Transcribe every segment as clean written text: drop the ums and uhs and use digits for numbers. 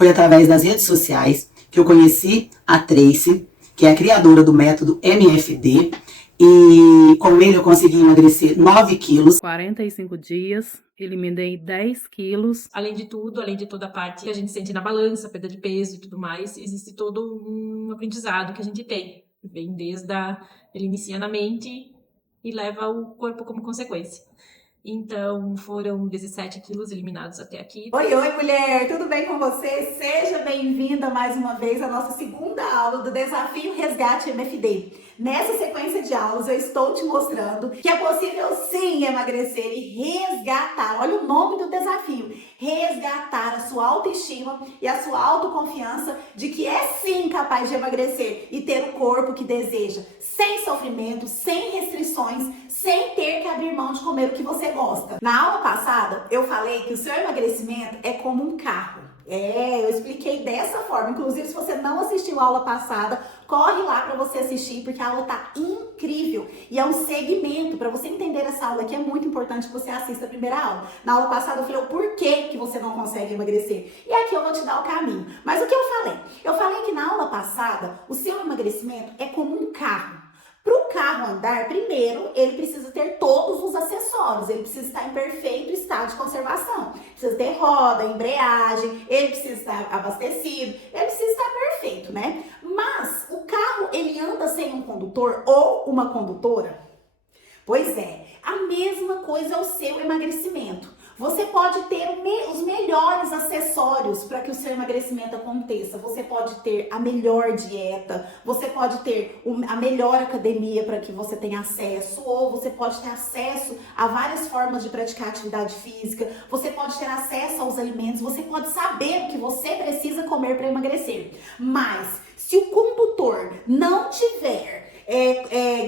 Foi através das redes sociais que eu conheci a Tracy, que é a criadora do método MFD, e com ele eu consegui emagrecer 9 quilos. 45 dias, eliminei 10 quilos. Além de tudo, além de toda a parte que a gente sente na balança, perda de peso e tudo mais, existe todo um aprendizado que a gente tem. Vem ele inicia na mente e leva o corpo como consequência. Então, foram 17 quilos eliminados até aqui. Oi, mulher! Tudo bem com você? Seja bem-vinda mais uma vez à nossa segunda aula do Desafio Resgate MFD. Nessa sequência de aulas, eu estou te mostrando que é possível sim emagrecer e resgatar. Olha o nome do desafio. Resgatar a sua autoestima e a sua autoconfiança de que é sim capaz de emagrecer e ter o corpo que deseja, sem sofrimento, sem restrições, sem ter que abrir mão de comer o que você gosta. Na aula passada, eu falei que o seu emagrecimento é como um carro. Eu expliquei dessa forma. Inclusive, se você não assistiu a aula passada, corre lá para você assistir, porque a aula tá incrível. E é um segmento. Para você entender essa aula aqui, é muito importante que você assista a primeira aula. Na aula passada, eu falei o porquê que você não consegue emagrecer. E aqui eu vou te dar o caminho. Mas o que eu falei? Eu falei que na aula passada, o seu emagrecimento é como um carro. Para o carro andar, primeiro, ele precisa ter todos os acessórios, ele precisa estar em perfeito estado de conservação. Precisa ter roda, embreagem, ele precisa estar abastecido, ele precisa estar perfeito, né? Mas o carro, ele anda sem um condutor ou uma condutora? Pois é, a mesma coisa é o seu emagrecimento. Você pode ter os melhores acessórios para que o seu emagrecimento aconteça. Você pode ter a melhor dieta, você pode ter a melhor academia para que você tenha acesso, ou você pode ter acesso a várias formas de praticar atividade física, você pode ter acesso aos alimentos, você pode saber o que você precisa comer para emagrecer. Mas se o condutor não tiver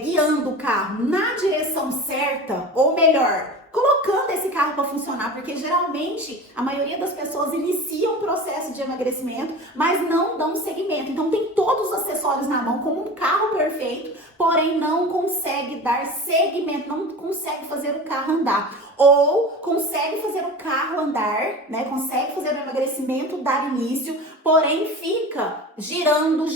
guiando o carro na direção certa, ou melhor, colocando esse carro para funcionar, porque geralmente a maioria das pessoas iniciam o processo de emagrecimento, mas não dão seguimento. Então tem todos os acessórios na mão, como um carro perfeito, porém não consegue dar seguimento, não consegue fazer o carro andar. Ou consegue fazer o carro andar, né? Consegue fazer o emagrecimento dar início, porém fica girando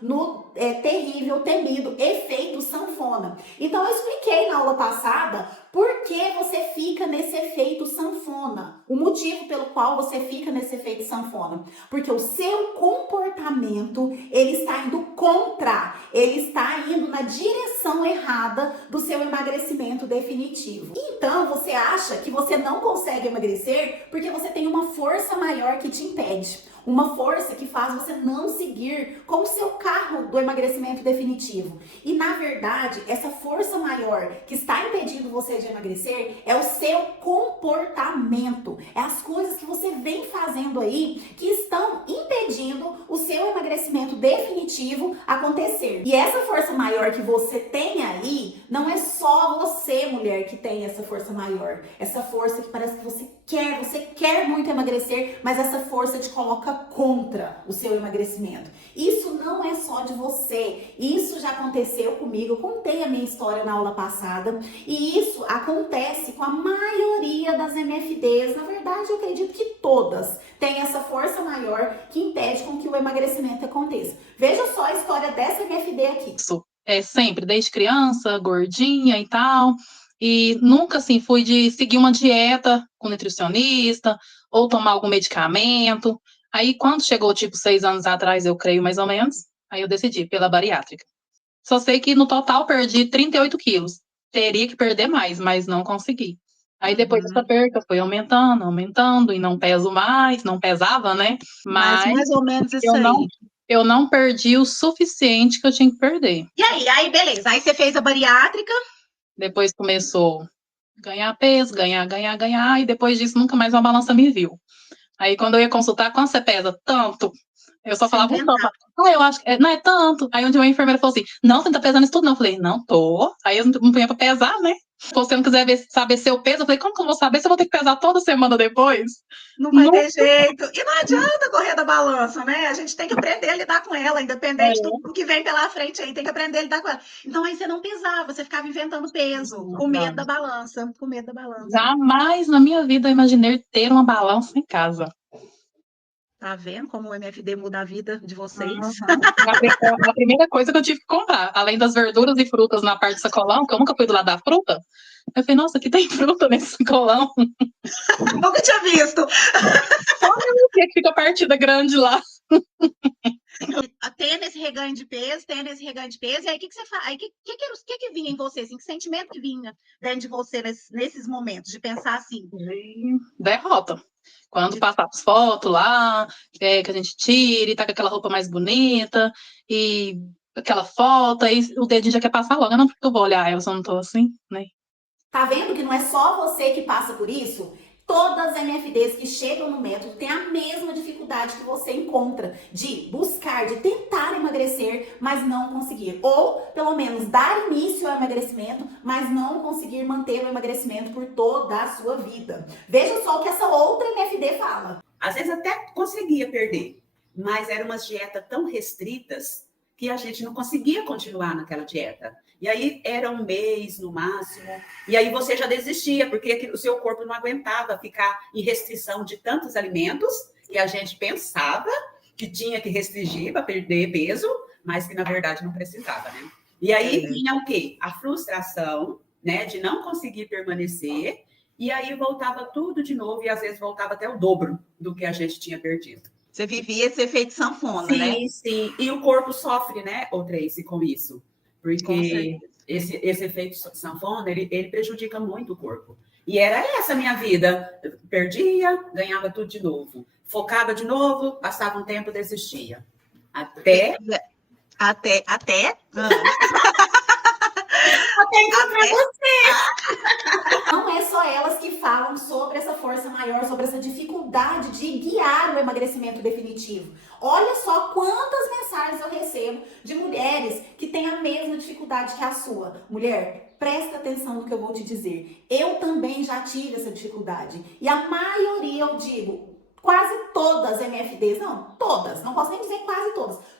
no terrível, temido efeito sanfona. Então eu expliquei na aula passada por que você fica nesse efeito sanfona. O motivo pelo qual você fica nesse efeito sanfona. Porque o seu comportamento, ele está indo contra, ele está indo na direção errada do seu emagrecimento definitivo. Então você acha que você não consegue emagrecer porque você tem uma força maior que te impede. Uma força que faz você não seguir com o seu carro do emagrecimento definitivo. E na verdade, essa força maior que está impedindo você de emagrecer é o seu comportamento. É as coisas que você vem fazendo aí que estão impedindo o seu emagrecimento definitivo acontecer. E essa força maior que você tem aí, não é só você, mulher, que tem essa força maior. Essa força que parece que você quer muito emagrecer, mas essa força te coloca contra o seu emagrecimento. Isso não é só de você, isso já aconteceu comigo, eu contei a minha história na aula passada, e isso acontece com a maioria das MFDs, na verdade eu acredito que todas têm essa força maior que impede com que o emagrecimento aconteça. Veja só a história dessa MFD aqui. Isso, sempre, desde criança, gordinha e tal, e nunca, assim, fui de seguir uma dieta com nutricionista, ou tomar algum medicamento. Aí, quando chegou, tipo, 6 anos atrás, eu creio, mais ou menos, aí eu decidi pela bariátrica. Só sei que, no total, perdi 38 quilos. Teria que perder mais, mas não consegui. Aí, depois dessa perca, foi aumentando, e não peso mais, não pesava, né? Mas mais ou menos isso aí. Eu não perdi o suficiente que eu tinha que perder. E aí, beleza. Aí você fez a bariátrica. Depois começou a ganhar peso, ganhar, e depois disso nunca mais uma balança me viu. Aí quando eu ia consultar, quando você pesa tanto, eu só falava um tanto. Eu acho que não é tanto. Aí um dia uma enfermeira falou assim, não, você não tá pesando isso tudo não. Eu falei, não tô. Aí eu não punha pra pesar, né? Se você não quiser saber seu peso, eu falei, como que eu vou saber se eu vou ter que pesar toda semana depois? Não vai ter jeito. E não adianta correr da balança, né? A gente tem que aprender a lidar com ela, independente do que vem pela frente aí, tem que aprender a lidar com ela. Então aí você não pesava, você ficava inventando peso, com medo da balança, Jamais na minha vida eu imaginei ter uma balança em casa. Tá vendo como o MFD muda a vida de vocês? A primeira coisa que eu tive que comprar, além das verduras e frutas na parte do sacolão, que eu nunca fui do lado da fruta, eu falei, nossa, aqui tem fruta nesse sacolão. Nunca tinha visto. Que fica a partida grande lá. Tendo esse reganho de peso, e aí o que você faz? Aí que vinha em você, assim, que sentimento que vinha dentro de você nesses momentos, de pensar assim? Derrota. Quando passar as fotos lá, que a gente tira e tá com aquela roupa mais bonita, e aquela foto, aí o dedinho já quer passar logo. Não, porque eu vou olhar, eu só não tô assim, né? Tá vendo que não é só você que passa por isso? Todas as MFDs que chegam no método têm a mesma dificuldade que você encontra de buscar, de tentar emagrecer, mas não conseguir. Ou, pelo menos, dar início ao emagrecimento, mas não conseguir manter o emagrecimento por toda a sua vida. Veja só o que essa outra MFD fala. Às vezes até conseguia perder, mas eram umas dietas tão restritas que a gente não conseguia continuar naquela dieta. E aí era um mês no máximo, e aí você já desistia, porque o seu corpo não aguentava ficar em restrição de tantos alimentos que a gente pensava que tinha que restringir para perder peso, mas que na verdade não precisava, né? E aí vinha o quê? A frustração, né, de não conseguir permanecer, e aí voltava tudo de novo, e às vezes voltava até o dobro do que a gente tinha perdido. Você vivia esse efeito sanfona, né? Sim. E o corpo sofre, né, Tracy, com isso. Porque esse efeito sanfona, ele prejudica muito o corpo. E era essa a minha vida. Eu perdia, ganhava tudo de novo. Focava de novo, passava um tempo, desistia. Até encontrar você. Não é só elas que falam sobre essa força maior, sobre essa dificuldade de guiar o emagrecimento definitivo. Olha só quantas mensagens eu recebo de mulheres que têm a mesma dificuldade que a sua. Mulher, presta atenção no que eu vou te dizer. Eu também já tive essa dificuldade. E a maioria, eu digo, quase todas as MFDs, não posso nem dizer quase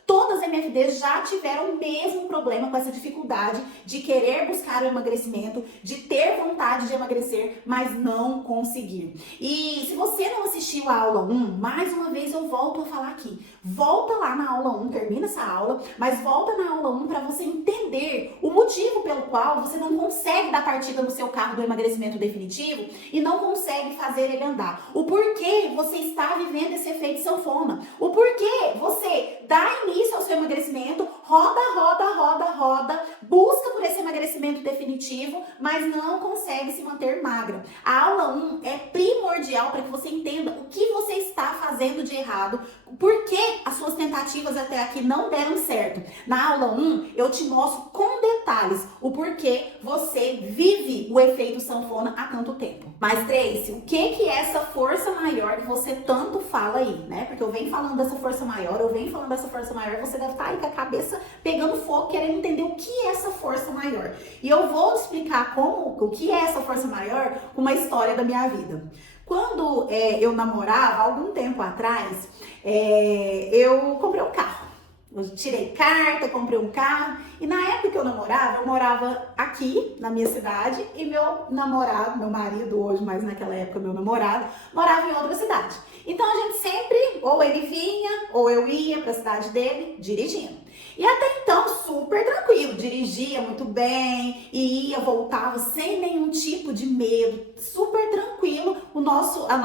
todas as MFDs já tiveram o mesmo problema com essa dificuldade de querer buscar o emagrecimento, de ter vontade de emagrecer, mas não conseguir. E se você não assistiu a aula 1, mais uma vez eu volto a falar aqui. Volta lá na aula 1, termina essa aula, mas volta na aula 1 para você entender o motivo pelo qual você não consegue dar partida no seu carro do emagrecimento definitivo e não consegue fazer ele andar. O porquê você está vivendo esse efeito sanfona. O porquê você dá início ao seu emagrecimento, roda, busca por esse emagrecimento definitivo, mas não consegue se manter magra. A aula 1 é primordial para que você entenda o que você está fazendo de errado, por que as suas tentativas até aqui não deram certo. Na aula 1, eu te mostro com detalhes o porquê você vive o efeito sanfona há tanto tempo. Mas, Tracy, o que é essa força maior que você tanto fala aí, né? Porque eu venho falando dessa força maior, você deve estar aí com a cabeça pegando fogo, querendo entender o que é essa força maior. E eu vou te explicar o que é essa força maior com uma história da minha vida. Quando eu namorava, algum tempo atrás, eu comprei um carro. Eu tirei carta, comprei um carro. E na época que eu morava aqui, na minha cidade. E meu namorado, meu marido hoje, mas naquela época meu namorado, morava em outra cidade. Então a gente sempre, ou ele vinha, ou eu ia para a cidade dele, dirigindo. E até então, super tranquilo, dirigia muito bem, ia, voltava sem nenhum tipo de medo, super tranquilo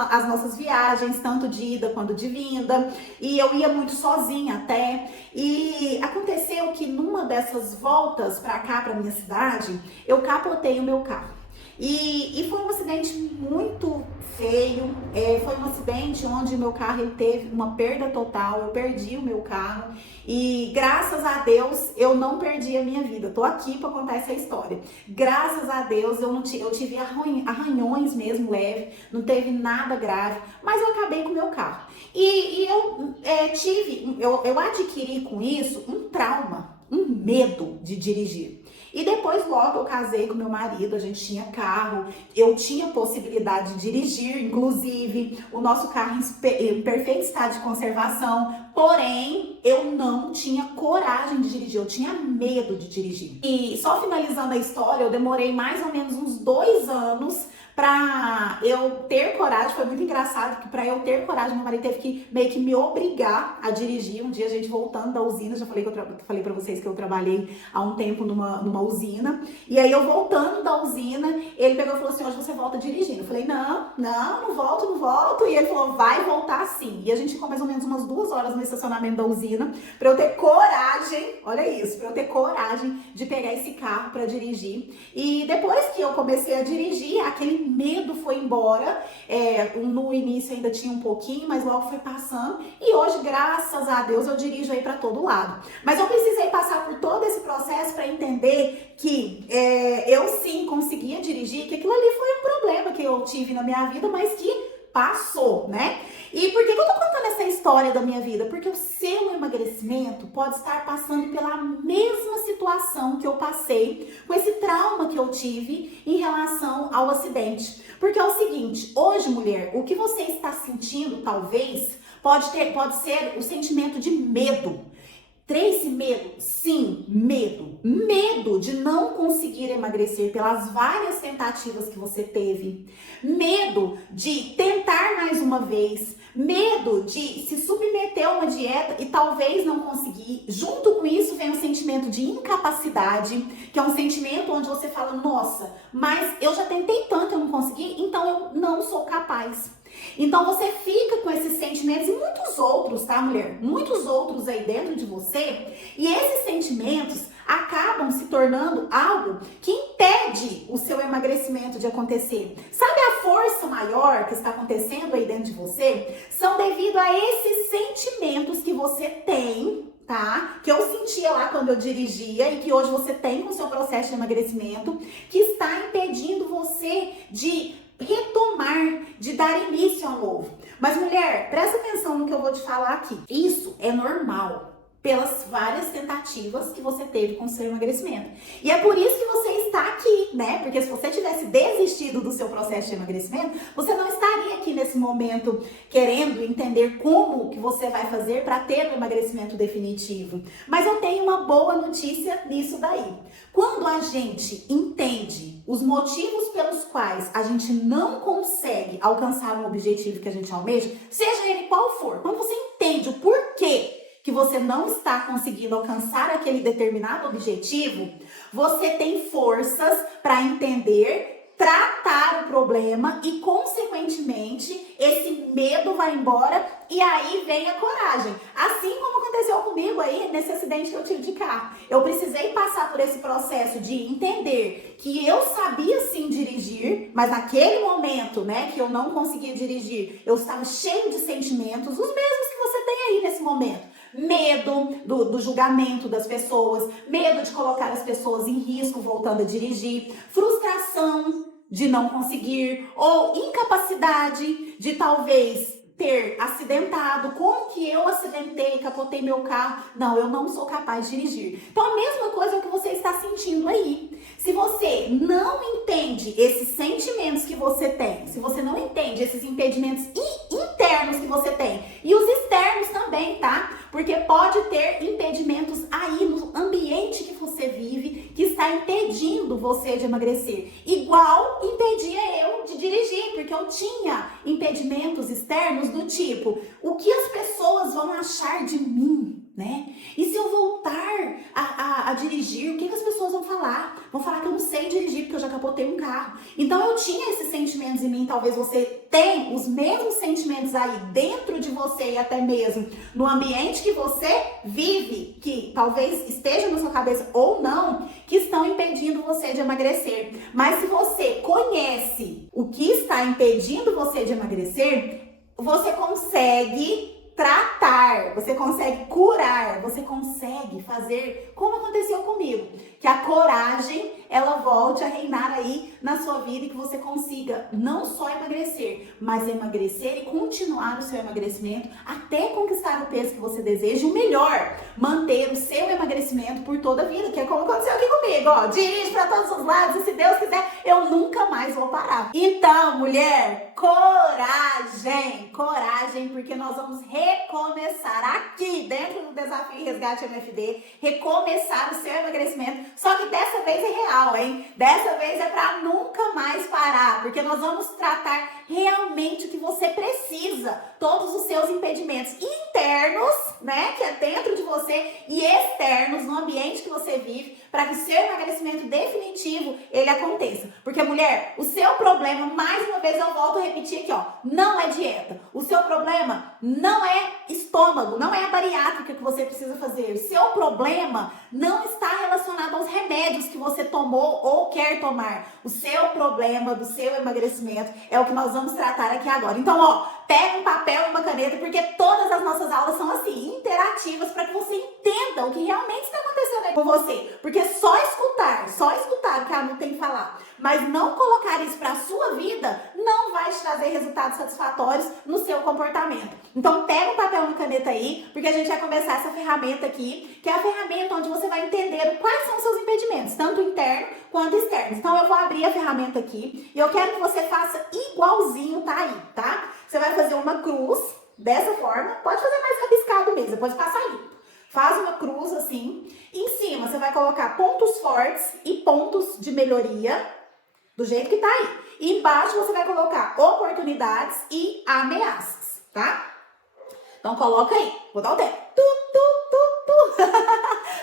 as nossas viagens, tanto de ida quanto de vinda, e eu ia muito sozinha até. E aconteceu que numa dessas voltas pra cá, pra minha cidade, eu capotei o meu carro. E foi um acidente muito feio, foi um acidente onde o meu carro ele teve uma perda total, eu perdi o meu carro e graças a Deus eu não perdi a minha vida, tô aqui para contar essa história. Graças a Deus eu tive arranhões mesmo leve, não teve nada grave, mas eu acabei com o meu carro. E eu adquiri com isso um trauma, um medo de dirigir. E depois logo eu casei com meu marido, a gente tinha carro, eu tinha possibilidade de dirigir, inclusive o nosso carro em perfeito estado de conservação, porém eu não tinha coragem de dirigir, eu tinha medo de dirigir. E só finalizando a história, eu demorei mais ou menos uns 2 anos Pra eu ter coragem, foi muito engraçado que pra eu ter coragem, meu marido teve que meio que me obrigar a dirigir. Um dia a gente voltando da usina, já falei que falei pra vocês que eu trabalhei há um tempo numa usina. E aí eu voltando da usina, ele pegou e falou assim, hoje você volta dirigindo. Eu falei, não volto. E ele falou, vai voltar sim. E a gente ficou mais ou menos umas 2 horas no estacionamento da usina pra eu ter coragem, olha isso, pra eu ter coragem de pegar esse carro pra dirigir. E depois que eu comecei a dirigir, aquele medo foi embora. No início ainda tinha um pouquinho, mas logo foi passando. E hoje, graças a Deus, eu dirijo aí pra todo lado. Mas eu precisei passar por todo esse processo pra entender que eu sim conseguia dirigir, que aquilo ali foi um problema que eu tive na minha vida, mas que passou, né? E por que eu tô contando essa história da minha vida? Porque o seu emagrecimento pode estar passando pela mesma situação que eu passei, com esse trauma que eu tive em relação ao acidente. Porque é o seguinte, hoje, mulher, o que você está sentindo, talvez, pode ser o sentimento de medo. Tracy, medo? Sim, medo. Medo de não conseguir emagrecer pelas várias tentativas que você teve. Medo de tentar mais uma vez. Medo de se submeter a uma dieta e talvez não conseguir. Junto com isso vem um sentimento de incapacidade, que é um sentimento onde você fala, nossa, mas eu já tentei tanto, eu não consegui, então eu não sou capaz. Então você fica com esses sentimentos e muitos outros, tá, mulher? Muitos outros aí dentro de você. E esses sentimentos acabam se tornando algo que impede o seu emagrecimento de acontecer. Sabe a força maior que está acontecendo aí dentro de você? São devido a esses sentimentos que você tem, tá? Que eu sentia lá quando eu dirigia e que hoje você tem com o seu processo de emagrecimento, que está impedindo você de retomar, de dar início ao novo. Mas mulher, presta atenção no que eu vou te falar aqui. Isso é normal pelas várias tentativas que você teve com o seu emagrecimento. E é por isso que você está aqui, né? Porque se você tivesse desistido do seu processo de emagrecimento, você não estaria aqui nesse momento querendo entender como que você vai fazer para ter o emagrecimento definitivo. Mas eu tenho uma boa notícia nisso daí. Quando a gente entende os motivos pelos quais a gente não consegue alcançar um objetivo que a gente almeja, seja ele qual for, quando você entende o porquê que você não está conseguindo alcançar aquele determinado objetivo, você tem forças para entender, tratar o problema e, consequentemente, esse medo vai embora e aí vem a coragem. Assim como aconteceu comigo aí nesse acidente que eu tive de carro. Eu precisei passar por esse processo de entender que eu sabia sim dirigir, mas naquele momento, né, que eu não conseguia dirigir, eu estava cheio de sentimentos, os mesmos que você tem aí nesse momento. Medo do julgamento das pessoas, medo de colocar as pessoas em risco voltando a dirigir, frustração de não conseguir ou incapacidade de talvez ter acidentado. Como que eu acidentei, capotei meu carro? Não, eu não sou capaz de dirigir. Então a mesma coisa é o que você está sentindo aí. Se você não entende esses sentimentos que você tem, se você não entende esses impedimentos internos que você tem e os externos também, tá? Porque pode ter impedimentos aí no ambiente que você vive que está impedindo você de emagrecer. Igual impedia eu de dirigir, porque eu tinha impedimentos externos do tipo, o que as pessoas vão achar de mim, né? E se eu voltar a dirigir, o que as pessoas vão falar? Vão falar que eu não sei dirigir porque eu já capotei um carro. Então eu tinha esses sentimentos em mim, talvez você tenha os mesmos sentimentos aí dentro de você e até mesmo no ambiente que você vive, que talvez esteja na sua cabeça ou não, que estão impedindo você de emagrecer. Mas se você conhece o que está impedindo você de emagrecer, você consegue tratar, você consegue curar, você consegue fazer como aconteceu comigo, que a coragem ela volte a reinar aí na sua vida e que você consiga não só emagrecer, mas emagrecer e continuar o seu emagrecimento até conquistar o peso que você deseja, e o melhor, manter o seu emagrecimento por toda a vida, que é como aconteceu aqui comigo, ó, dirige para todos os lados e se Deus quiser, eu nunca mais vou parar. Então, mulher, coragem, porque nós vamos recomeçar aqui dentro do Desafio Resgate MFD, recomeçar o seu emagrecimento, só que dessa vez é real, hein? Dessa vez é para nunca mais parar, porque nós vamos tratar realmente o que você precisa, todos os seus impedimentos internos, né, que é dentro de você, e externos, no ambiente que você vive, para que o seu emagrecimento definitivo, ele aconteça. Porque, mulher, o seu problema, mais uma vez eu volto a repetir aqui, ó, não é dieta. O seu problema não é estômago, não é a bariátrica que você precisa fazer. O seu problema não está relacionado aos remédios que você tomou ou quer tomar. O seu problema do seu emagrecimento é o que nós vamos tratar aqui agora. Então, ó, pega um papel e uma caneta, porque todas as nossas aulas são assim, interativas, para que você entenda o que realmente está acontecendo aí com você. Porque só escutar o que a Anu tem que falar, mas não colocar isso para a sua vida, não vai te trazer resultados satisfatórios no seu comportamento. Então, pega um papel e uma caneta aí, porque a gente vai começar essa ferramenta aqui, que é a ferramenta onde você vai entender quais são os seus impedimentos, tanto interno quanto externo. Então, eu vou abrir a ferramenta aqui e eu quero que você faça igualzinho, tá aí, tá? Você vai fazer uma cruz dessa forma, pode fazer mais rabiscado mesmo, pode passar limpo. Faz uma cruz assim, em cima você vai colocar pontos fortes e pontos de melhoria, do jeito que tá aí. E embaixo você vai colocar oportunidades e ameaças, tá? Então coloca aí, vou dar o tempo.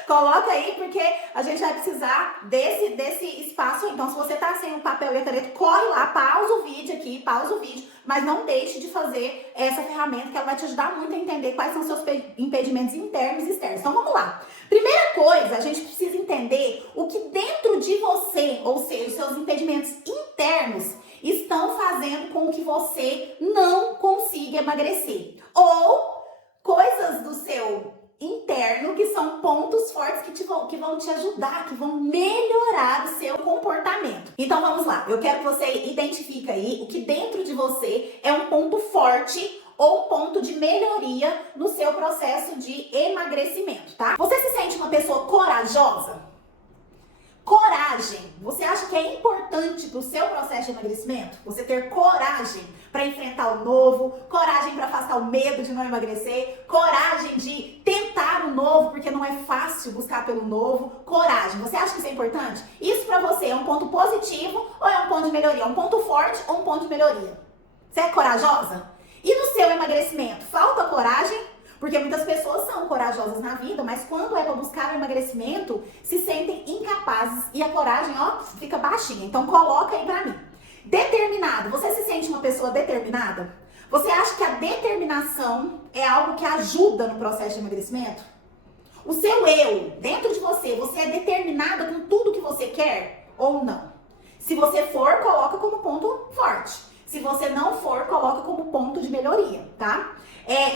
Coloca aí, porque a gente vai precisar desse espaço. Então, se você tá sem o papel e a caneta, corre lá, pausa o vídeo, mas não deixe de fazer essa ferramenta, que ela vai te ajudar muito a entender quais são os seus impedimentos internos e externos. Então, vamos lá. Primeira coisa, a gente precisa entender o que dentro de você, ou seja, os seus impedimentos internos, estão fazendo com que você não consiga emagrecer. Ou coisas do seu interno, que são pontos fortes que vão te ajudar, que vão melhorar o seu comportamento. Então vamos lá, eu quero que você identifique aí o que dentro de você é um ponto forte ou um ponto de melhoria no seu processo de emagrecimento, tá? Você se sente uma pessoa corajosa? Coragem. Você acha que é importante para o seu processo de emagrecimento? Você ter coragem para enfrentar o novo, coragem para afastar o medo de não emagrecer, coragem de tentar o novo, porque não é fácil buscar pelo novo, coragem. Você acha que isso é importante? Isso para você é um ponto positivo ou é um ponto de melhoria? Um ponto forte ou um ponto de melhoria? Você é corajosa? E no seu emagrecimento, falta coragem? Porque muitas pessoas são corajosas na vida, mas quando é para buscar o emagrecimento, se sentem incapazes e a coragem, ó, fica baixinha. Então coloca aí pra mim. Determinado. Você se sente uma pessoa determinada? Você acha que a determinação é algo que ajuda no processo de emagrecimento? O seu eu, dentro de você, você é determinada com tudo que você quer ou não? Se você for, coloca como ponto forte. Se você não for, coloca como ponto de melhoria, tá?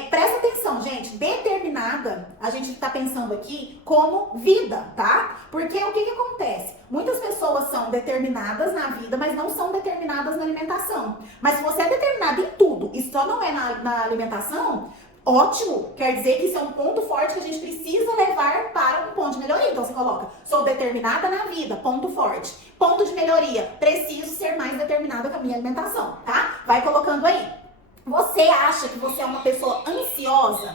Presta atenção, gente, determinada, a gente tá pensando aqui como vida, tá? Porque o que acontece? Muitas pessoas são determinadas na vida, mas não são determinadas na alimentação. Mas se você é determinado em tudo e só não é na alimentação, ótimo, quer dizer que isso é um ponto forte que a gente precisa levar para um ponto de melhoria. Então você coloca, sou determinada na vida, ponto forte. Ponto de melhoria, preciso ser mais determinada com a minha alimentação, tá? Vai colocando aí. Você acha que você é uma pessoa ansiosa?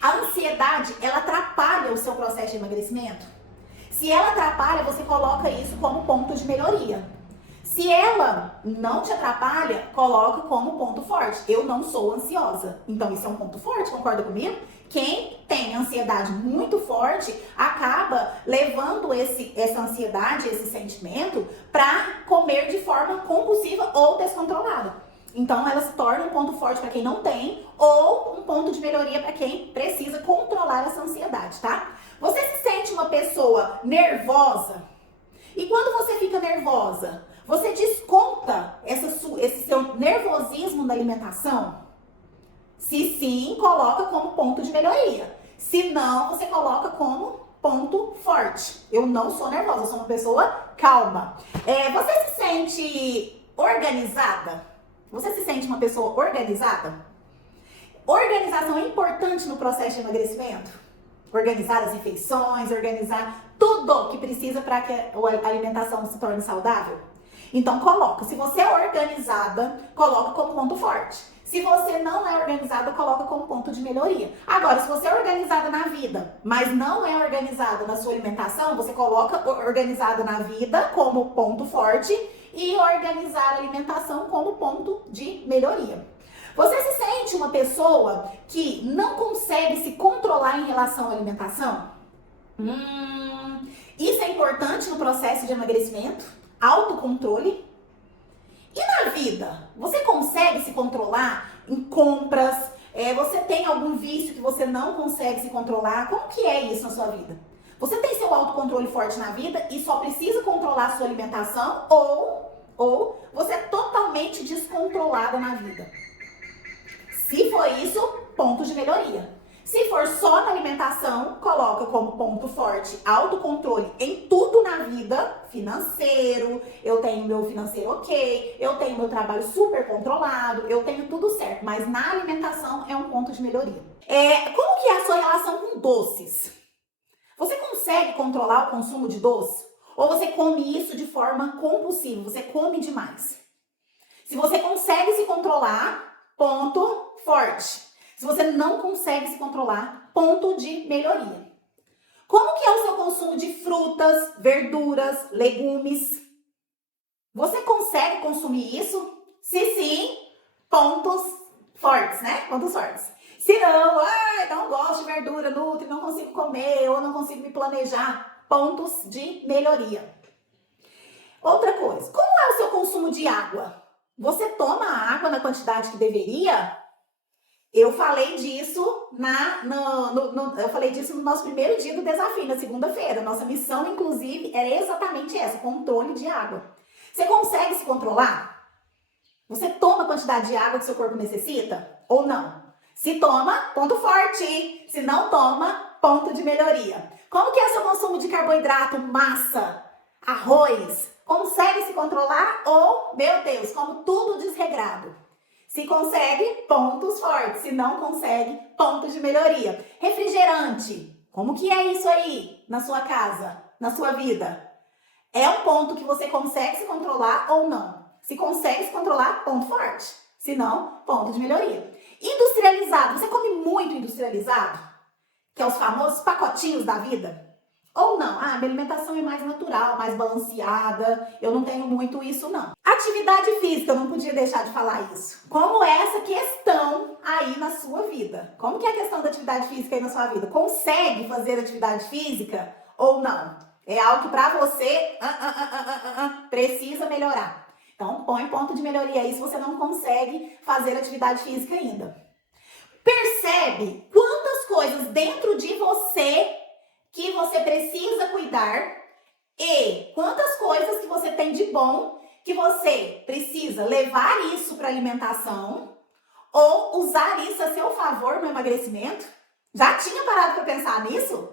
A ansiedade, ela atrapalha o seu processo de emagrecimento? Se ela atrapalha, você coloca isso como ponto de melhoria. Se ela não te atrapalha, coloca como ponto forte. Eu não sou ansiosa. Então isso é um ponto forte, concorda comigo? Quem tem ansiedade muito forte acaba levando essa ansiedade, esse sentimento, para comer de forma compulsiva ou descontrolada. Então, ela se torna um ponto forte para quem não tem ou um ponto de melhoria para quem precisa controlar essa ansiedade, tá? Você se sente uma pessoa nervosa? E quando você fica nervosa, você desconta esse seu nervosismo na alimentação? Se sim, coloca como ponto de melhoria. Se não, você coloca como ponto forte. Eu não sou nervosa, eu sou uma pessoa calma. Você se sente organizada? Você se sente uma pessoa organizada? Organização é importante no processo de emagrecimento? Organizar as refeições, organizar tudo que precisa para que a alimentação se torne saudável? Então coloca, se você é organizada, coloca como ponto forte. Se você não é organizada, coloca como ponto de melhoria. Agora, se você é organizada na vida, mas não é organizada na sua alimentação, você coloca organizada na vida como ponto forte e organizar a alimentação como ponto de melhoria. Você se sente uma pessoa que não consegue se controlar em relação à alimentação? Isso é importante no processo de emagrecimento, autocontrole. E na vida, você consegue se controlar em compras? Você tem algum vício que você não consegue se controlar? Como que é isso na sua vida? Você tem seu autocontrole forte na vida e só precisa controlar a sua alimentação? Ou você é totalmente descontrolada na vida? Se for isso, ponto de melhoria. Se for só na alimentação, coloca como ponto forte autocontrole em tudo na vida, financeiro, eu tenho meu financeiro ok, eu tenho meu trabalho super controlado, eu tenho tudo certo, mas na alimentação é um ponto de melhoria. Como que é a sua relação com doces? Você consegue controlar o consumo de doce? Ou você come isso de forma compulsiva, você come demais? Se você consegue se controlar, ponto forte. Se você não consegue se controlar, ponto de melhoria. Como que é o seu consumo de frutas, verduras, legumes? Você consegue consumir isso? Se sim, pontos fortes, né? Pontos fortes. Se não, não gosto de verdura, nutri, não consigo comer ou não consigo me planejar, pontos de melhoria. Outra coisa, como é o seu consumo de água? Você toma água na quantidade que deveria? Eu falei disso no nosso primeiro dia do desafio, na segunda-feira. Nossa missão, inclusive, era exatamente essa, controle de água. Você consegue se controlar? Você toma a quantidade de água que seu corpo necessita? Ou não? Se toma, ponto forte. Se não toma, ponto de melhoria. Como que é o seu consumo de carboidrato, massa, arroz? Consegue se controlar? Ou, meu Deus, como tudo desregrado? Se consegue, pontos fortes. Se não consegue, pontos de melhoria. Refrigerante. Como que é isso aí na sua casa, na sua vida? É um ponto que você consegue se controlar ou não? Se consegue se controlar, ponto forte. Se não, ponto de melhoria. Industrializado. Você come muito industrializado? Que é os famosos pacotinhos da vida? Ou não? Minha alimentação é mais natural, mais balanceada. Eu não tenho muito isso, não. Atividade física, eu não podia deixar de falar isso. Como é essa questão aí na sua vida? Como que é a questão da atividade física aí na sua vida? Consegue fazer atividade física ou não? É algo que pra você precisa melhorar. Então, põe ponto de melhoria aí se você não consegue fazer atividade física ainda. Percebe quantas coisas dentro de você que você precisa cuidar e quantas coisas que você tem de bom que você precisa levar isso para alimentação ou usar isso a seu favor no emagrecimento? Já tinha parado para pensar nisso?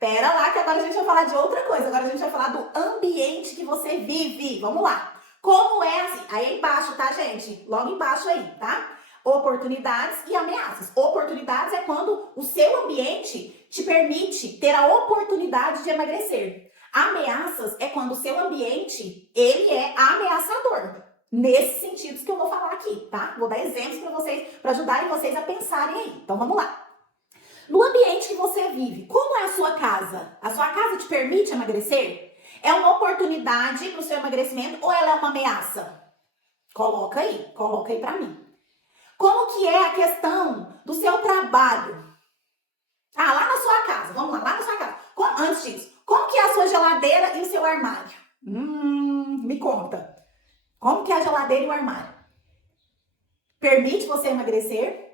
Pera lá que agora a gente vai falar de outra coisa. Agora a gente vai falar do ambiente que você vive. Vamos lá. Como é assim? Aí embaixo, tá, gente? Logo embaixo aí, tá? Oportunidades e ameaças. Oportunidades é quando o seu ambiente te permite ter a oportunidade de emagrecer. Ameaças é quando o seu ambiente, ele é ameaçador. Nesses sentidos que eu vou falar aqui, tá? Vou dar exemplos para vocês, para ajudarem vocês a pensarem aí. Então vamos lá. No ambiente que você vive, como é a sua casa? A sua casa te permite emagrecer? É uma oportunidade para o seu emagrecimento ou ela é uma ameaça? Coloca aí para mim. Como que é a questão do seu trabalho? Lá na sua casa, vamos lá na sua casa. Antes disso, como que é a sua geladeira e o seu armário? Me conta. Como que é a geladeira e o armário? Permite você emagrecer?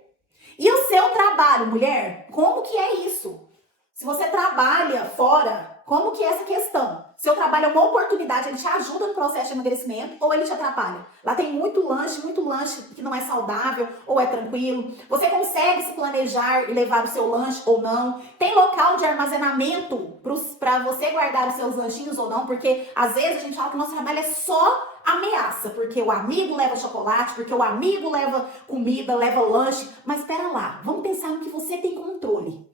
E o seu trabalho, mulher? Como que é isso? Se você trabalha fora, como que é essa questão? Seu trabalho é uma oportunidade, ele te ajuda no processo de emagrecimento ou ele te atrapalha? Lá tem muito lanche que não é saudável ou é tranquilo. Você consegue se planejar e levar o seu lanche ou não? Tem local de armazenamento para você guardar os seus lanchinhos ou não? Porque às vezes a gente fala que o nosso trabalho é só ameaça, porque o amigo leva chocolate, porque o amigo leva comida, leva lanche. Mas espera lá, vamos pensar no que você tem controle.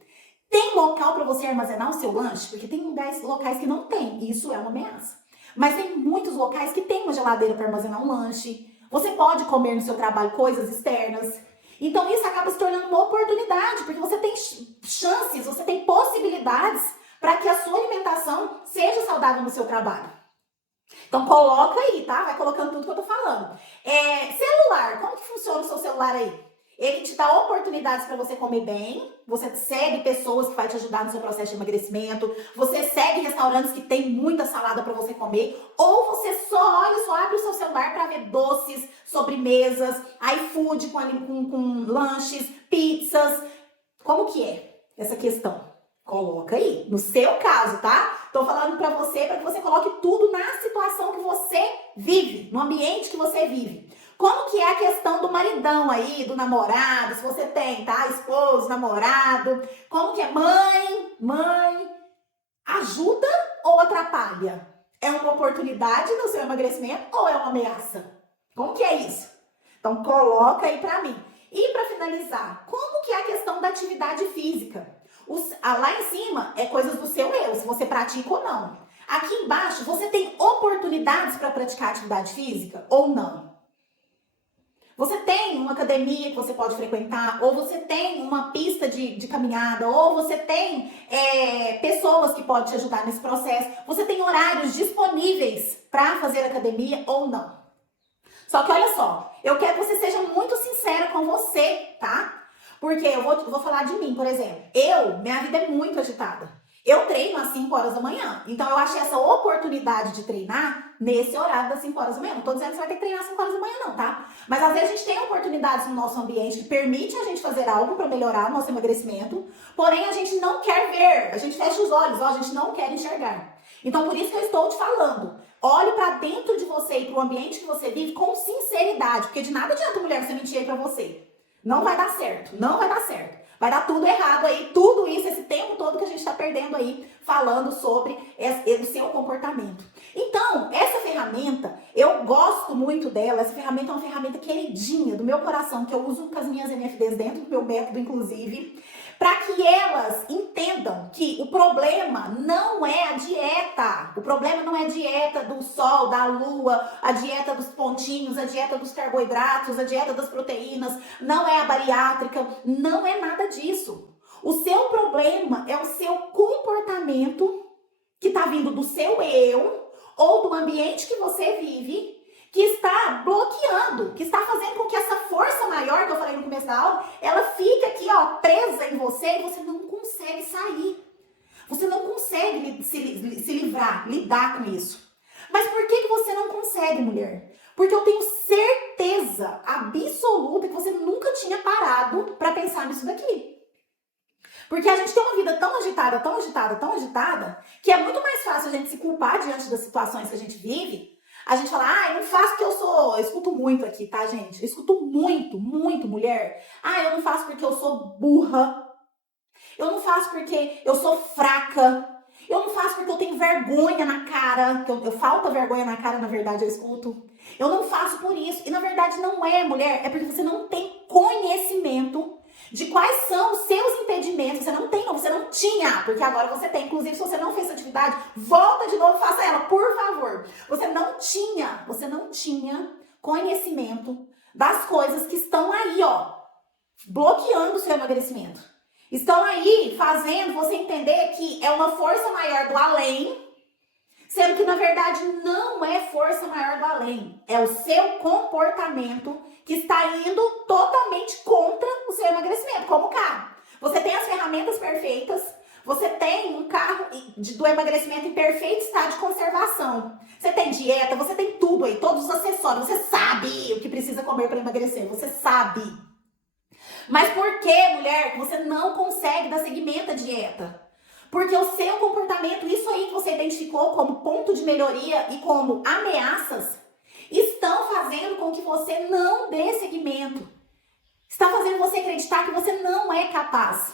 Tem local para você armazenar o seu lanche? Porque tem locais que não tem. Isso é uma ameaça. Mas tem muitos locais que tem uma geladeira para armazenar um lanche. Você pode comer no seu trabalho coisas externas. Então isso acaba se tornando uma oportunidade, porque você tem chances, você tem possibilidades para que a sua alimentação seja saudável no seu trabalho. Então coloca aí, tá? Vai colocando tudo que eu tô falando. Celular, como que funciona o seu celular aí? Ele te dá oportunidades para você comer bem, você segue pessoas que vai te ajudar no seu processo de emagrecimento, você segue restaurantes que tem muita salada para você comer, ou você só abre o seu celular para ver doces, sobremesas, iFood com lanches, pizzas. Como que é essa questão? Coloca aí, no seu caso, tá? Tô falando para que você coloque tudo na situação que você vive, no ambiente que você vive. Como que é a questão do maridão aí, do namorado, se você tem, tá? Esposo, namorado. Como que é? Mãe, ajuda ou atrapalha? É uma oportunidade no seu emagrecimento ou é uma ameaça? Como que é isso? Então coloca aí pra mim. E pra finalizar, como que é a questão da atividade física? Lá em cima é coisas do seu eu, se você pratica ou não. Aqui embaixo, você tem oportunidades para praticar atividade física ou não? Você tem uma academia que você pode frequentar, ou você tem uma pista de caminhada, ou você tem pessoas que podem te ajudar nesse processo. Você tem horários disponíveis para fazer academia ou não. Só que olha só, eu quero que você seja muito sincera com você, tá? Porque eu vou falar de mim, por exemplo. Minha vida é muito agitada. Eu treino às 5 horas da manhã. Então, eu achei essa oportunidade de treinar nesse horário das 5 horas da manhã. Não tô dizendo que você vai ter que treinar às 5 horas da manhã, não, tá? Mas, às vezes, a gente tem oportunidades no nosso ambiente que permite a gente fazer algo para melhorar o nosso emagrecimento. Porém, a gente não quer ver. A gente fecha os olhos, a gente não quer enxergar. Então, por isso que eu estou te falando. Olhe para dentro de você e para o ambiente que você vive com sinceridade. Porque de nada adianta, mulher, você mentir aí para você. Não vai dar certo. Não vai dar certo. Vai dar tudo errado aí, tudo isso, esse tempo todo que a gente está perdendo aí, falando sobre o seu comportamento. Então, essa ferramenta, eu gosto muito dela, essa ferramenta é uma ferramenta queridinha do meu coração, que eu uso com as minhas MFDs dentro do meu método, inclusive, para que elas entendam que o problema não é a dieta. O problema não é a dieta do sol, da lua, a dieta dos pontinhos, a dieta dos carboidratos, a dieta das proteínas, não é a bariátrica, não é nada disso. O seu problema é o seu comportamento que está vindo do seu eu ou do ambiente que você vive, que está bloqueando, que está fazendo com que essa força maior que eu falei no começo da aula, ela fique aqui, ó, presa em você e você não consegue sair. Você não consegue se livrar, lidar com isso. Mas por que você não consegue, mulher? Porque eu tenho certeza absoluta que você nunca tinha parado para pensar nisso daqui. Porque a gente tem uma vida tão agitada, tão agitada, tão agitada, que é muito mais fácil a gente se culpar diante das situações que a gente vive. A gente fala, eu não faço porque eu escuto muito aqui, tá, gente? Eu escuto muito, mulher. Eu não faço porque eu sou burra. Eu não faço porque eu sou fraca. Eu não faço porque eu tenho vergonha na cara. Eu falta vergonha na cara, na verdade, eu escuto. Eu não faço por isso. E, na verdade, não é, mulher. É porque você não tem conhecimento de quais são os seus impedimentos. Você não tinha, porque agora você tem. Inclusive, se você não fez essa atividade, volta de novo, faça ela, por favor. Você não tinha conhecimento das coisas que estão aí, ó, bloqueando o seu emagrecimento. Estão aí fazendo você entender que é uma força maior do além, sendo que, na verdade, não é força maior do além. É o seu comportamento que está indo totalmente contra o seu emagrecimento, como o carro. Você tem as ferramentas perfeitas, você tem um carro do emagrecimento em perfeito estado de conservação. Você tem dieta, você tem tudo aí, todos os acessórios. Você sabe o que precisa comer para emagrecer, você sabe. Mas por que, mulher, você não consegue dar seguimento à dieta? Porque o seu comportamento, isso aí que você identificou como ponto de melhoria e como ameaças, estão fazendo com que você não dê seguimento. Está fazendo você acreditar que você não é capaz.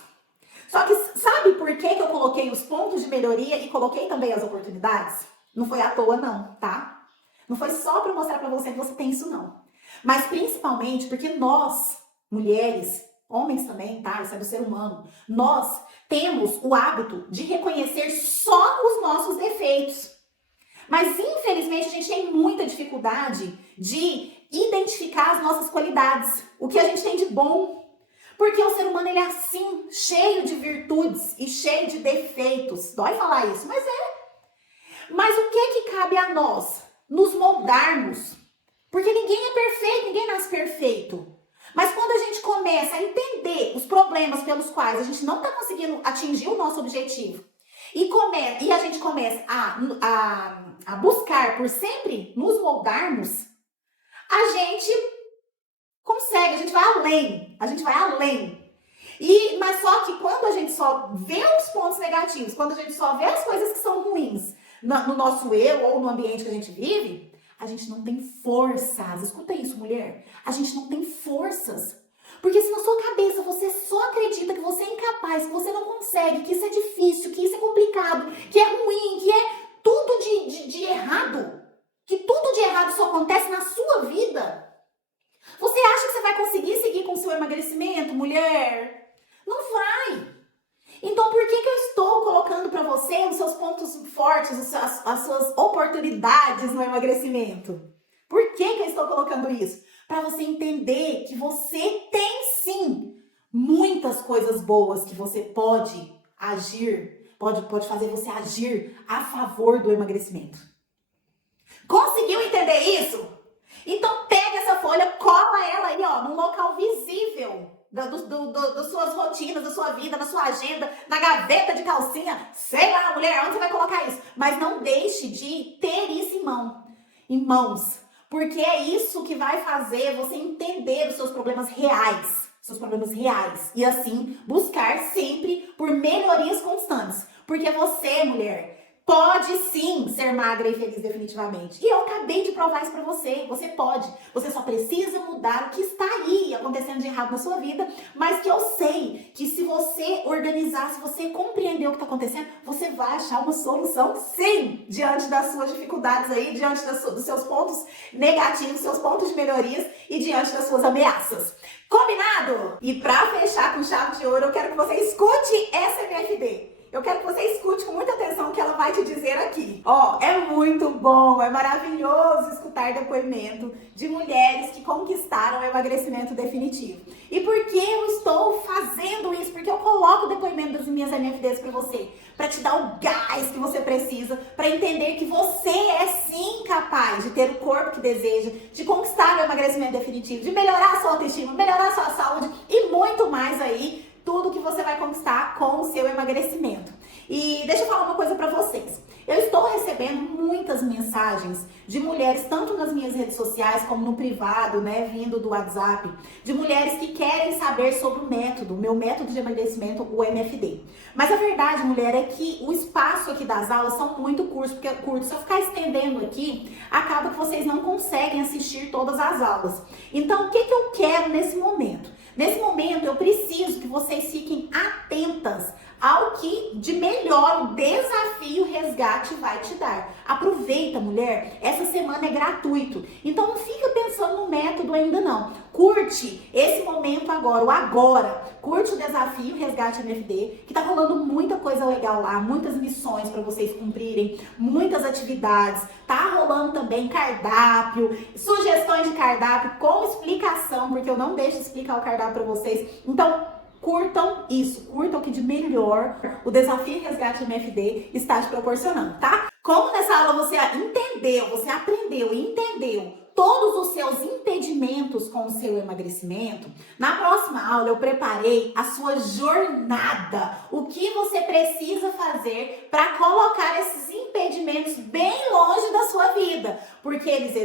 Só que sabe por que eu coloquei os pontos de melhoria e coloquei também as oportunidades? Não foi à toa não, tá? Não foi só para mostrar para você que você tem isso não. Mas principalmente porque nós, mulheres, homens também, tá? Isso é do ser humano. Nós temos o hábito de reconhecer só os nossos defeitos. Mas, infelizmente, a gente tem muita dificuldade de identificar as nossas qualidades, o que a gente tem de bom. Porque o ser humano, ele é assim, cheio de virtudes e cheio de defeitos. Dói falar isso, mas é. Mas o que cabe a nós? Nos moldarmos. Porque ninguém é perfeito, ninguém nasce perfeito. Mas quando a gente começa a entender os problemas pelos quais a gente não está conseguindo atingir o nosso objetivo, e a gente começa a buscar por sempre nos moldarmos, a gente consegue, a gente vai além. Mas só que quando a gente só vê os pontos negativos, quando a gente só vê as coisas que são ruins no nosso eu ou no ambiente que a gente vive, a gente não tem forças. Escuta isso, mulher. A gente não tem forças. Porque se na sua cabeça você só acredita que você é incapaz, que você não consegue, que isso é difícil, que isso é complicado, que é ruim, que é tudo de errado, que tudo de errado só acontece na sua vida, você acha que você vai conseguir seguir com o seu emagrecimento, mulher? Não vai. Então, por que eu estou colocando para você os seus pontos fortes, as suas oportunidades no emagrecimento? Por que eu estou colocando isso? Para você entender que você tem sim muitas coisas boas que você pode agir, pode fazer você agir a favor do emagrecimento. Conseguiu entender isso? Então pega essa folha, cola ela aí, ó, num local visível das suas rotinas, da sua vida, na sua agenda, na gaveta de calcinha, sei lá, mulher, onde você vai colocar isso? Mas não deixe de ter isso em mãos. Porque é isso que vai fazer você entender os seus problemas reais. E assim, buscar sempre por melhorias constantes. Porque você, mulher, pode sim ser magra e feliz definitivamente. E eu acabei de provar isso pra você. Você pode. Você só precisa mudar o que está aí acontecendo de errado na sua vida. Mas que eu sei que se você organizar, se você compreender o que está acontecendo, você vai achar uma solução sim, diante das suas dificuldades aí, diante dos seus pontos negativos, seus pontos de melhorias e diante das suas ameaças. Combinado? E pra fechar com chave de ouro, eu quero que você escute essa MFD. Eu quero que você escute com muita atenção o que ela vai te dizer aqui. Ó, é muito bom, é maravilhoso escutar depoimento de mulheres que conquistaram o emagrecimento definitivo. E por que eu estou fazendo isso? Porque eu coloco o depoimento das minhas MFDs pra você, pra te dar o gás que você precisa, pra entender que você é sim capaz de ter o corpo que deseja, de conquistar o emagrecimento definitivo, de melhorar a sua autoestima, melhorar a sua saúde e muito mais aí. Tudo que você vai conquistar com o seu emagrecimento. E deixa eu falar uma coisa pra vocês. Eu estou recebendo muitas mensagens de mulheres, tanto nas minhas redes sociais como no privado, né, vindo do WhatsApp, de mulheres que querem saber sobre o meu método de emagrecimento, o MFD. Mas a verdade, mulher, é que o espaço aqui das aulas são muito curtos, se eu ficar estendendo aqui, acaba que vocês não conseguem assistir todas as aulas. Então, o que eu quero nesse momento? Nesse momento, eu preciso que vocês fiquem atentas ao que de melhor o Desafio Resgate vai te dar. Aproveita, mulher, essa semana é gratuito. Então não fica pensando no método ainda não. Curte esse momento agora, o agora. Curte o Desafio Resgate MFD, que tá rolando muita coisa legal lá, muitas missões para vocês cumprirem, muitas atividades. Tá rolando também cardápio, sugestões de cardápio com explicação, porque eu não deixo de explicar o cardápio para vocês. Então, curtam isso, curtam o que de melhor o Desafio Resgate MFD está te proporcionando, tá? Como nessa aula você entendeu, você aprendeu e entendeu todos os seus impedimentos com o seu emagrecimento, na próxima aula eu preparei a sua jornada, o que você precisa fazer para colocar esses impedimentos bem longe da sua vida, porque eles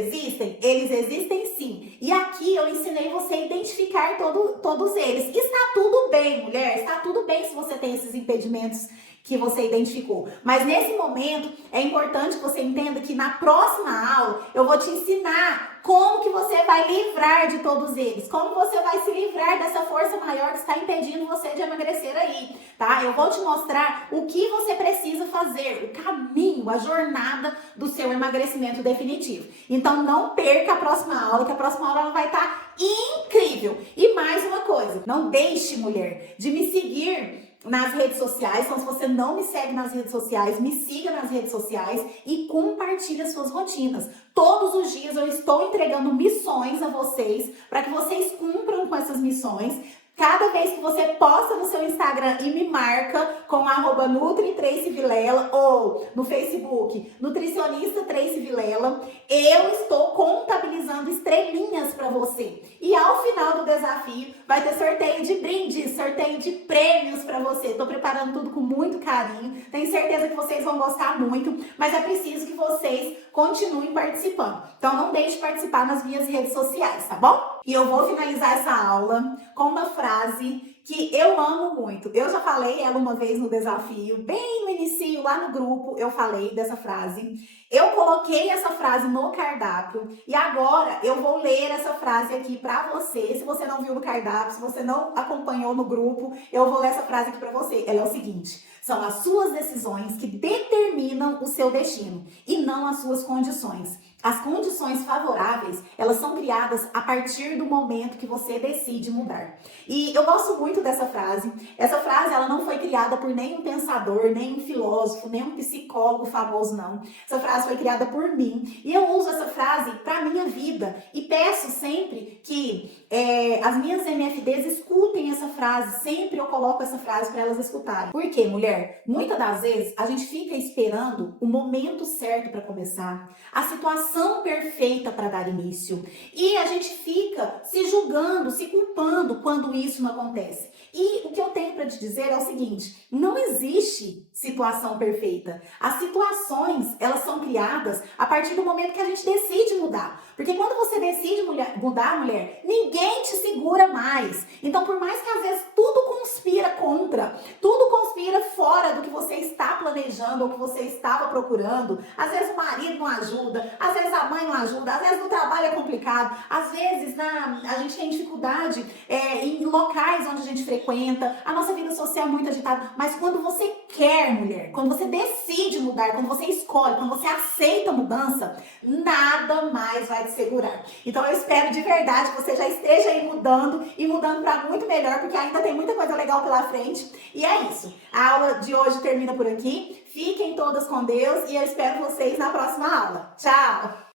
existem sim, e aqui eu ensinei você a identificar todos eles. Está tudo bem, mulher, está tudo bem se você tem esses impedimentos que você identificou. Mas nesse momento é importante que você entenda que na próxima aula eu vou te ensinar como que você vai livrar de todos eles, como você vai se livrar dessa força maior que está impedindo você de emagrecer aí, tá? Eu vou te mostrar o que você precisa fazer, o caminho, a jornada do seu emagrecimento definitivo. Então não perca a próxima aula, que a próxima aula ela vai estar incrível. E mais uma coisa, não deixe, mulher, de me seguir nas redes sociais. Então, se você não me segue nas redes sociais, me siga nas redes sociais e compartilhe as suas rotinas. Todos os dias eu estou entregando missões a vocês para que vocês cumpram com essas missões. Cada vez que você posta no seu Instagram e me marca com @NutriTracyVilela ou no Facebook Nutricionista Tracy Vilela, eu estou contabilizando estrelinhas para você. E ao final do desafio vai ter sorteio de brindes, sorteio de prêmios para você. Estou preparando tudo com muito carinho. Tenho certeza que vocês vão gostar muito, mas é preciso que vocês continuem participando. Então não deixe de participar nas minhas redes sociais, tá bom? E eu vou finalizar essa aula com uma frase que eu amo muito. Eu já falei ela uma vez no desafio, bem no início, lá no grupo, eu falei dessa frase. Eu coloquei essa frase no cardápio e agora eu vou ler essa frase aqui pra você. Se você não viu no cardápio, se você não acompanhou no grupo, eu vou ler essa frase aqui pra você. Ela é o seguinte: são as suas decisões que determinam o seu destino e não as suas condições. As condições favoráveis, elas são criadas a partir do momento que você decide mudar. E eu gosto muito dessa frase. Essa frase, ela não foi criada por nenhum pensador, nenhum filósofo, nenhum psicólogo famoso, não. Essa frase foi criada por mim. E eu uso essa frase para minha vida. E peço sempre que as minhas MFDs escutem essa frase. Sempre eu coloco essa frase para elas escutarem. Por quê, mulher? Muitas das vezes, a gente fica esperando o momento certo para começar. A situação perfeita para dar início. E a gente fica se julgando, se culpando quando isso não acontece. E o que eu tenho para te dizer é o seguinte: não existe situação perfeita. As situações, elas são criadas a partir do momento que a gente decide mudar. Porque quando você decide mudar, mulher, ninguém te segura mais. Então, por mais que às vezes tudo conspira contra, tudo conspira fora do que você está planejando ou que você estava procurando, às vezes o marido não ajuda, às vezes a mãe não ajuda, às vezes no trabalho é complicado, às vezes a gente tem dificuldade em locais onde a gente frequenta, a nossa vida social é muito agitada, mas quando você quer, mulher, quando você decide mudar, quando você escolhe, quando você aceita a mudança, nada mais vai te segurar. Então eu espero de verdade que você já esteja aí mudando e mudando para muito melhor, porque ainda tem muita coisa legal pela frente. E é isso. A aula de hoje termina por aqui. Fiquem todas com Deus e eu espero vocês na próxima aula. Tchau!